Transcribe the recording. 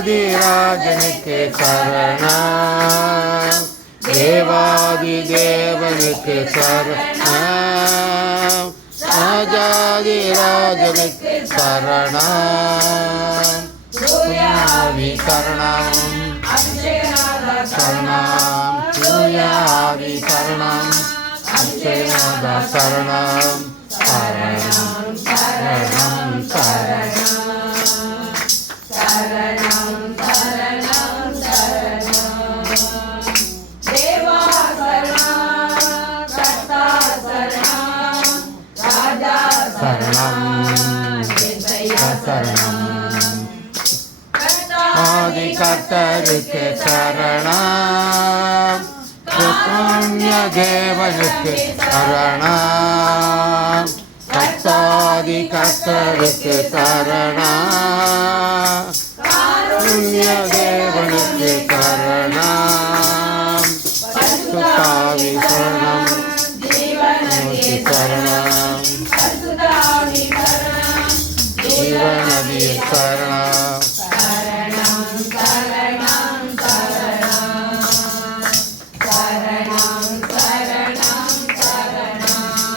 ராஜாதிராஜனுக்கு சரணம், தேவாதி தேவனுக்கு சரணம், ராஜாதிராஜனுக்கு சரணம், தூயாவி சரணம் சரணம், தூயாவி சரணம், அக்ஷயநாதா சரணம் சரணம் சரணம் சரணம் சரணம் சரணம் சரணம் தேவா சரணம் கர்த்தா சரணம் ராஜா சரணம் சரணம், ஆதி கர்த்தருக்கு சரணம், புண்ணிய தேவனுக்கு சரணம், கர்த்தாதி கர்த்தருக்கு சரணம், புண்ணிய தேவனுக்கு சரணம், பரிசுத்தாவி சரணம், ஜீவநதி சரணம், ஜீவநதி சரணம்,